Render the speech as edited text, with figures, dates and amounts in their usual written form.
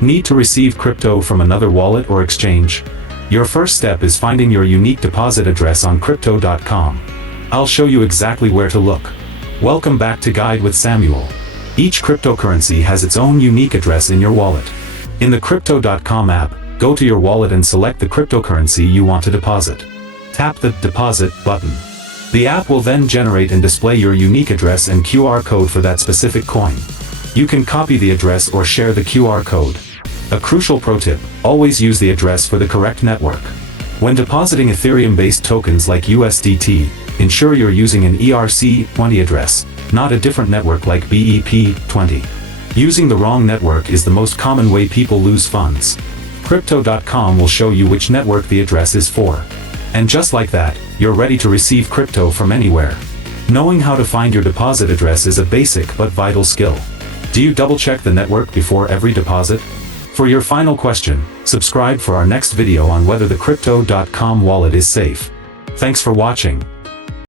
Need to receive crypto from another wallet or exchange? Your first step is finding your unique deposit address on crypto.com. I'll show you exactly where to look. Welcome back to Guide with Samuel. Each cryptocurrency has its own unique address in your wallet. In the crypto.com app, go to your wallet and select the cryptocurrency you want to deposit. Tap the Deposit button. The app will then generate and display your unique address and QR code for that specific coin. You can copy the address or share the QR code. A crucial pro tip, always use the address for the correct network. When depositing Ethereum-based tokens like USDT, ensure you're using an ERC20 address, not a different network like BEP20. Using the wrong network is the most common way people lose funds. Crypto.com will show you which network the address is for. And just like that, you're ready to receive crypto from anywhere. Knowing how to find your deposit address is a basic but vital skill. Do you double-check the network before every deposit? For your final question, subscribe for our next video on whether the crypto.com wallet is safe. Thanks for watching.